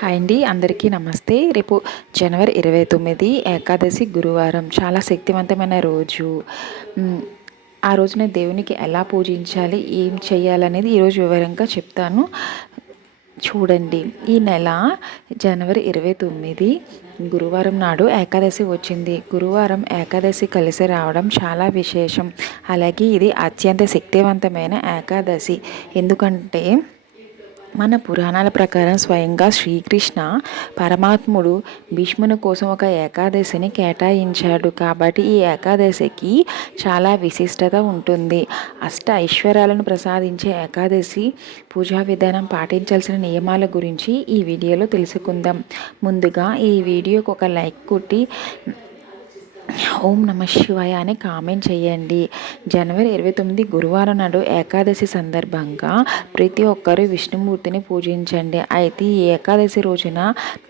Hi అండి, అందరికీ నమస్తే. రేపు జనవరి 29 ఏకాదశి గురువారం. చాలా శక్తివంతమైన రోజు. ఆ రోజున దేవునికి ఎలా పూజించాలి, ఏం చేయాలనేది ఈరోజు వివరంగా చెప్తాను, చూడండి. ఈ నెల జనవరి 29 గురువారం నాడు ఏకాదశి వచ్చింది. గురువారం ఏకాదశి కలిసి రావడం చాలా విశేషం. అలాగే ఇది అత్యంత శక్తివంతమైన ఏకాదశి. ఎందుకంటే మన పురాణాల ప్రకారం స్వయంగా శ్రీకృష్ణ పరమాత్ముడు భీష్ముని కోసం ఒక ఏకాదశిని కేటాయించాడు. కాబట్టి ఈ ఏకాదశికి చాలా విశిష్టత ఉంటుంది. అష్ట ఐశ్వర్యాలను ప్రసాదించే ఏకాదశి పూజా విధానం, పాటించాల్సిన నియమాల గురించి ఈ వీడియోలో తెలుసుకుందాం. ముందుగా ఈ వీడియోకి ఒక లైక్ కొట్టి ఓం నమ శివాయ అని కామెంట్ చేయండి. జనవరి 29 గురువారం నాడు ఏకాదశి సందర్భంగా ప్రతి ఒక్కరూ విష్ణుమూర్తిని పూజించండి. అయితే ఈ ఏకాదశి రోజున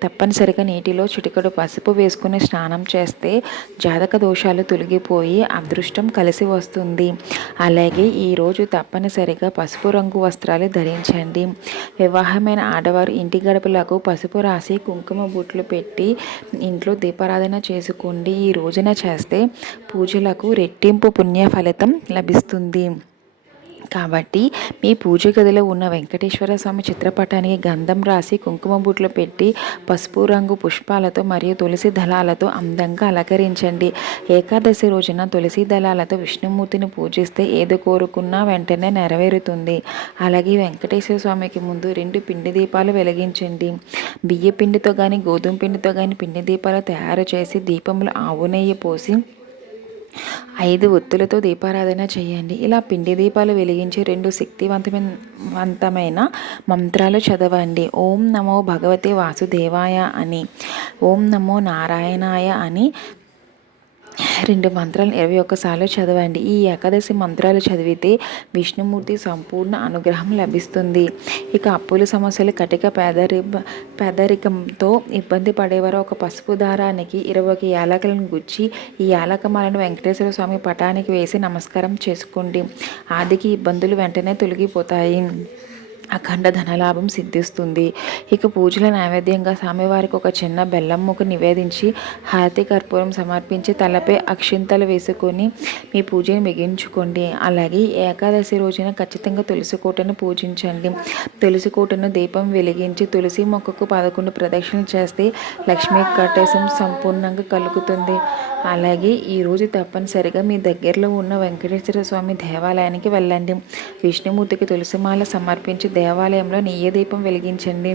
తప్పనిసరిగా నీటిలో చిటికెడు పసుపు వేసుకుని స్నానం చేస్తే జాతక దోషాలు తొలగిపోయి అదృష్టం కలిసి వస్తుంది. అలాగే ఈరోజు తప్పనిసరిగా పసుపు రంగు వస్త్రాలు ధరించండి. వివాహమైన ఆడవారు ఇంటి గడపలకు పసుపు రాసి కుంకుమ బొట్లు పెట్టి ఇంట్లో దీపారాధన చేసుకోండి. ఈ రోజున చేస్తే పూజలకు రెట్టింపు పుణ్య ఫలితం లభిస్తుంది. కాబట్టి మీ పూజ గదిలో ఉన్న వెంకటేశ్వర స్వామి చిత్రపటానికి గంధం రాసి కుంకుమ బొట్లు పెట్టి పసుపు రంగు పుష్పాలతో మరియు తులసి దళాలతో అందంగా అలంకరించండి. ఏకాదశి రోజున తులసి దళాలతో విష్ణుమూర్తిని పూజిస్తే ఏది కోరుకున్నా వెంటనే నెరవేరుతుంది. అలాగే వెంకటేశ్వర స్వామికి ముందు 2 పిండి దీపాలు వెలిగించండి. బియ్య పిండితో కానీ గోధుమ పిండితో కానీ పిండి దీపాలు తయారు చేసి దీపంలో ఆవు నెయ్యి పోసి 5 ఒత్తులతో దీపారాధన చేయండి. ఇలా పిండి దీపాలు వెలిగించి 2 శక్తివంతమైన మంత్రాలు చదవండి. ఓం నమో భగవతే వాసుదేవాయ అని, ఓం నమో నారాయణాయ అని 2 మంత్రాలు 21 సార్లు చదవండి. ఈ ఏకాదశి మంత్రాలు చదివితే విష్ణుమూర్తి సంపూర్ణ అనుగ్రహం లభిస్తుంది. ఇక అప్పుల సమస్యలు, కటిక పేదరికంతో ఇబ్బంది పడేవారు ఒక పసుపు దారానికి 21 యాలకులను గుచ్చి ఈ యాలకమాలను వెంకటేశ్వర స్వామి పటానికి వేసి నమస్కారం చేసుకోండి. ఆర్థిక ఇబ్బందులు వెంటనే తొలగిపోతాయి. అఖండ ధనలాభం సిద్ధిస్తుంది. ఇక పూజల నైవేద్యంగా స్వామివారికి ఒక చిన్న బెల్లం ముక్క నివేదించి హారతి కర్పూరం సమర్పించి తలపై అక్షింతలు వేసుకొని మీ పూజను ముగించుకోండి. అలాగే ఏకాదశి రోజున ఖచ్చితంగా తులసి కోటను పూజించండి. తులసి కోటను దీపం వెలిగించి తులసి మొక్కకు 11 ప్రదక్షిణలు చేస్తే లక్ష్మీ కటాక్షం సంపూర్ణంగా కలుగుతుంది. అలాగే ఈరోజు తప్పనిసరిగా మీ దగ్గరలో ఉన్న వెంకటేశ్వర స్వామి దేవాలయానికి వెళ్ళండి. విష్ణుమూర్తికి తులసిమాల సమర్పించి దేవాలయంలో నెయ్యి దీపం వెలిగించండి.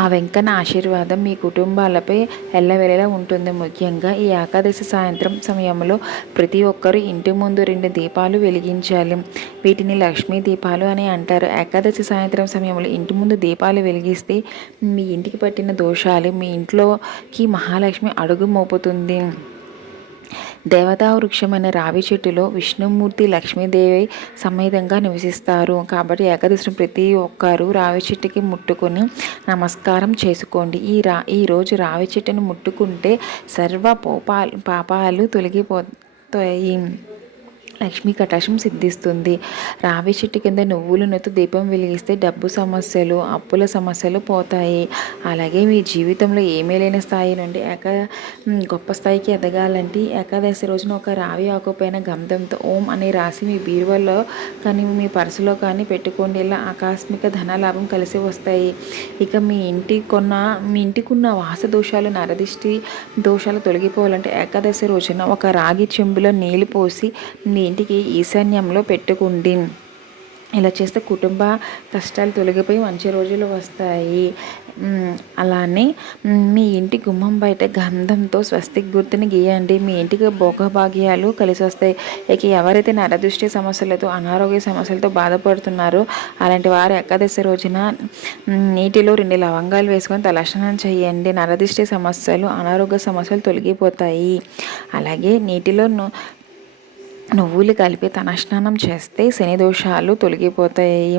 ఆ వెంకన్న ఆశీర్వాదం మీ కుటుంబాలపై ఎల్లవేళలా ఉంటుంది. ముఖ్యంగా ఈ ఏకాదశి సాయంత్రం సమయంలో ప్రతి ఒక్కరూ ఇంటి ముందు 2 దీపాలు వెలిగించాలి. వీటిని లక్ష్మీ దీపాలు అని అంటారు. ఏకాదశి సాయంత్రం సమయంలో ఇంటి ముందు దీపాలు వెలిగిస్తే మీ ఇంటికి పట్టిన దోషాలు, మీ ఇంట్లోకి మహాలక్ష్మి అడుగు మోపుతుంది. దేవతా వృక్షమైన రావి చెట్టులో విష్ణుమూర్తి, లక్ష్మీదేవి సమేతంగా నివసిస్తారు. కాబట్టి ఏకాదశిని ప్రతి ఒక్కరూ రావి చెట్టుకి ముట్టుకొని నమస్కారం చేసుకోండి. ఈ రోజు రావి చెట్టును ముట్టుకుంటే సర్వ పాపాలు తొలగిపోతాయి. లక్ష్మీ కటాక్షం సిద్ధిస్తుంది. రావి చెట్టు కింద నువ్వుల నూనెతో దీపం వెలిగిస్తే డబ్బు సమస్యలు, అప్పుల సమస్యలు పోతాయి. అలాగే మీ జీవితంలో ఏమీ లేని స్థాయి నుండి గొప్ప స్థాయికి ఎదగాలంటే ఏకాదశి రోజున ఒక రావి ఆకుపైన గంధంతో ఓం అని రాసి మీ బీరువాలో కానీ మీ పర్సులో కానీ పెట్టుకోండి. ఇలా ఆకస్మిక ధనలాభం కలిసి వస్తాయి. ఇక మీ ఇంటికున్న వాస దోషాలు, నరదిష్టి దోషాలు తొలగిపోవాలంటే ఏకాదశి రోజున ఒక రాగి చెంబులో నీళ్లు పోసి మీ ఇంటికి ఈశాన్యంలో పెట్టుకోండి. ఇలా చేస్తే కుటుంబ కష్టాలు తొలగిపోయి మంచి రోజులు వస్తాయి. అలానే మీ ఇంటి గుమ్మం బయట గంధంతో స్వస్తిక్ గుర్తుని గీయండి. మీ ఇంటికి భోగభాగ్యాలు కలిసి వస్తాయి. ఇక ఎవరైతే నరదృష్టి సమస్యలతో, అనారోగ్య సమస్యలతో బాధపడుతున్నారో అలాంటి వారు ఏకాదశి రోజున నీటిలో 2 లవంగాలు వేసుకొని తలస్నానం చేయండి. నరదృష్టి సమస్యలు, అనారోగ్య సమస్యలు తొలగిపోతాయి. అలాగే నీటిలో నువ్వులు కలిపి తలస్నానం చేస్తే శని దోషాలు తొలగిపోతాయి.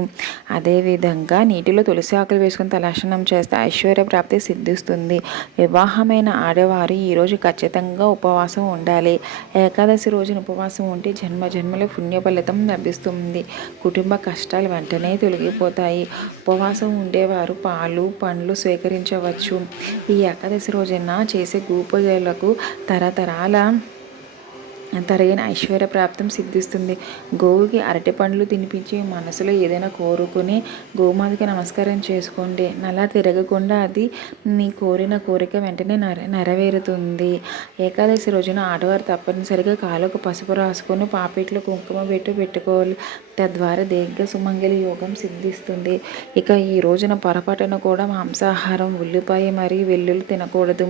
అదేవిధంగా నీటిలో తులసి ఆకులు వేసుకుని తలస్నానం చేస్తే ఐశ్వర్య ప్రాప్తి సిద్ధిస్తుంది. వివాహమైన ఆడవారు ఈరోజు ఖచ్చితంగా ఉపవాసం ఉండాలి. ఏకాదశి రోజున ఉపవాసం ఉంటే జన్మ జన్మల పుణ్య ఫలితం లభిస్తుంది. కుటుంబ కష్టాలు వెంటనే తొలగిపోతాయి. ఉపవాసం ఉండేవారు పాలు పండ్లు స్వీకరించవచ్చు. ఈ ఏకాదశి రోజున చేసే గోపూజలకు తరతరాల తరగిన ఐశ్వర్య ప్రాప్తం సిద్ధిస్తుంది. గోవుకి అరటి పండ్లు తినిపించి మనసులో ఏదైనా కోరుకుని గోమాతకి నమస్కారం చేసుకోండి. నలా తిరగకుండా అది మీ కోరిన కోరిక వెంటనే నెరవేరుతుంది. ఏకాదశి రోజున ఆడవారు తప్పనిసరిగా కాళ్ళకు పసుపు రాసుకొని పాపిట్లో కుంకుమ పెట్టుకోవాలి. తద్వారా దీర్ఘ సుమంగళి యోగం సిద్ధిస్తుంది. ఇక ఈ రోజున పొరపాటున కూడా మాంసాహారం, ఉల్లిపాయ మరియు వెల్లుల్లి తినకూడదు.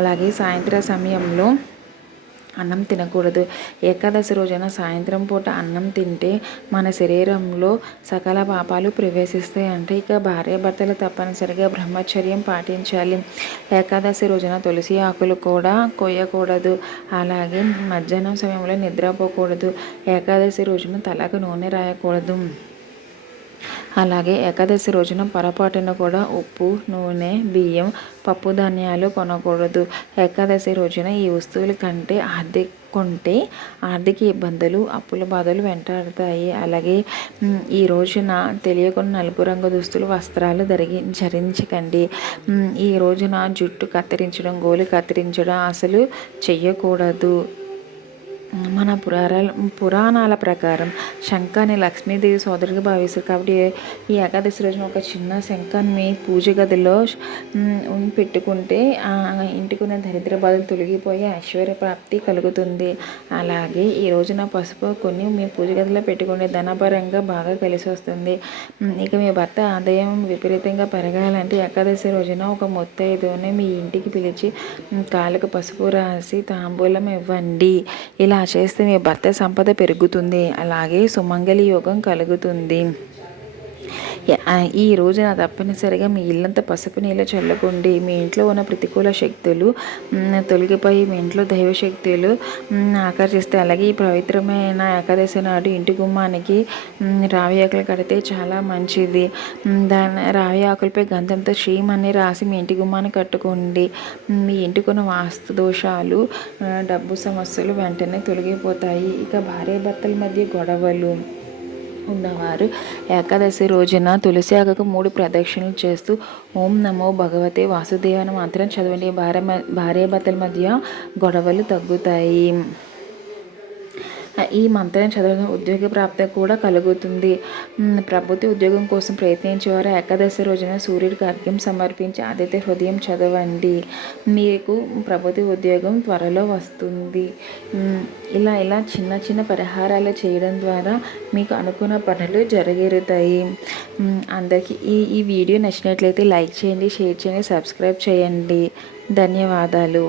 అలాగే సాయంత్రం సమయంలో అన్నం తినకూడదు. ఏకాదశి రోజున సాయంత్రం పూట అన్నం తింటే మన శరీరంలో సకల పాపాలు ప్రవేశిస్తాయంటే ఇక భార్యాభర్తలు తప్పనిసరిగా బ్రహ్మచర్యం పాటించాలి. ఏకాదశి రోజున తులసి ఆకులు కూడా కొయ్యకూడదు. అలాగే మధ్యాహ్నం సమయంలో నిద్రపోకూడదు. ఏకాదశి రోజున తలకు నూనె రాయకూడదు. అలాగే ఏకాదశి రోజున పొరపాటున కూడా ఉప్పు, నూనె, బియ్యం, పప్పు ధాన్యాలు కొనకూడదు. ఏకాదశి రోజున ఈ వస్తువుల కంటే కొంటే ఆర్థిక ఇబ్బందులు, అప్పుల బాధలు వెంటాడుతాయి. అలాగే ఈ రోజున తెలియకుండా నలుపు రంగు దుస్తులు, వస్త్రాలు ధరించకండి. ఈ రోజున జుట్టు కత్తిరించడం, గోలు కత్తిరించడం అసలు చెయ్యకూడదు. మన పురాణాల ప్రకారం శంఖాన్ని లక్ష్మీదేవి సోదరుడిగా భావిస్తారు. కాబట్టి ఈ ఏకాదశి రోజున ఒక చిన్న శంఖాన్ని పూజ గదిలో పెట్టుకుంటే ఇంటికి ఉన్న దరిద్ర బాధలు తొలగిపోయి ఐశ్వర్య ప్రాప్తి కలుగుతుంది. అలాగే ఈ రోజున పసుపు కొన్ని మీ పూజ గదిలో పెట్టుకుంటే ధనపరంగా బాగా కలిసి వస్తుంది. ఇక మీ భర్త ఆదాయం విపరీతంగా పెరగాలంటే ఏకాదశి రోజున ఒక ముత్తైదుని మీ ఇంటికి పిలిచి కాళ్ళకు పసుపు రాసి తాంబూలం ఇవ్వండి. ఇలా చేస్తే మీ భర్త సంపద పెరుగుతుంది. అలాగే సుమంగళి యోగం కలుగుతుంది. ఈ రోజున తప్పనిసరిగా మీ ఇల్లంతా పసుపు నీళ్ళు చల్లుకోండి. మీ ఇంట్లో ఉన్న ప్రతికూల శక్తులు తొలగిపోయి మీ ఇంట్లో దైవశక్తులు ఆకర్షిస్తాయి. అలాగే ఈ పవిత్రమైన ఏకాదశి నాడు ఇంటి గుమ్మానికి రావి ఆకులు కడితే చాలా మంచిది. రావి ఆకులపై గంధంతో శ్రీం అని రాసి మీ ఇంటి గుమ్మాన్ని కట్టుకోండి. మీ ఇంటికి ఉన్న వాస్తు దోషాలు, డబ్బు సమస్యలు వెంటనే తొలగిపోతాయి. ఇక భార్యాభర్తల మధ్య గొడవలు ఉన్నవారు ఏకాదశి రోజున తులసి ఆకుకు 3 ప్రదక్షిణలు చేస్తూ ఓం నమో భగవతే వాసుదేవాయ మాత్రం చదవండి. భార్యాభర్తల మధ్య గొడవలు తగ్గుతాయి. ఈ మంత్రం చదవడం ఉద్యోగ ప్రాప్తి కూడా కలుగుతుంది. ప్రభుత్వ ఉద్యోగం కోసం ప్రయత్నించేవారు ఏకాదశి రోజున సూర్యుడికి అర్ఘ్యం సమర్పించి ఆదిత్య హృదయం చదవండి. మీకు ప్రభుత్వ ఉద్యోగం త్వరలో వస్తుంది. ఇలా చిన్న చిన్న పరిహారాలు చేయడం ద్వారా మీకు అనుకున్న పనులు జరగేరుతాయి. అందరికీ ఈ వీడియో నచ్చినట్లయితే లైక్ చేయండి, షేర్ చేయండి, సబ్స్క్రైబ్ చేయండి. ధన్యవాదాలు.